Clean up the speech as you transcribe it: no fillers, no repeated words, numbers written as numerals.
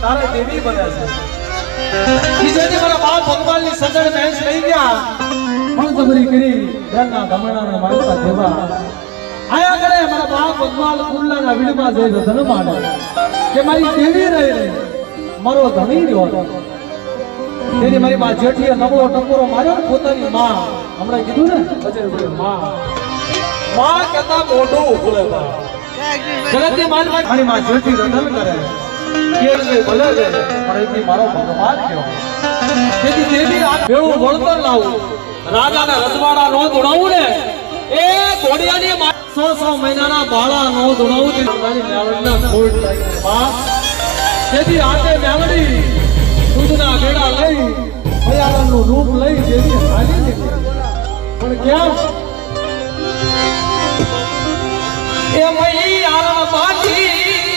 તારે દેવી બને છે બીજેથી મારા બાપ ભગવાનની સજણ મહેશ લઈ ગયા પણ જબરી કરી ઘરના ધમણાને મારતા દેવા આયા કરે મારા બાપ ભગવાન કુલ્લાના વીડમાં જઈને ધન માંડે કે મારી દેવી રહી મારો ધણી રહ્યો તેની મારી માં જેઠીએ નબળો ટકોરો માર્યો ને પોતાની માં હમણાં કીધું ને પછી માં કહેતા મોઢું ખુલે જગતની મારી માં જેઠી રંધન કરે કે ભલે છે પણ એથી મારો ભગવાન કયો તેથી દેવી આ ભેળું વળતર લાવું રાજાના રજવાડા નો દોડાવું ને એ ઘોડિયાની 100 મહિનાના બાળા નો દોડાવું તે મારી મેળવના ખોટ લાગી માં તેથી આતે મેળવી દૂધના ગેડા લઈ ભયાનનું રૂપ લઈ દેવી હાલી નીકળી પણ કેમ એ મૈયાર બાજી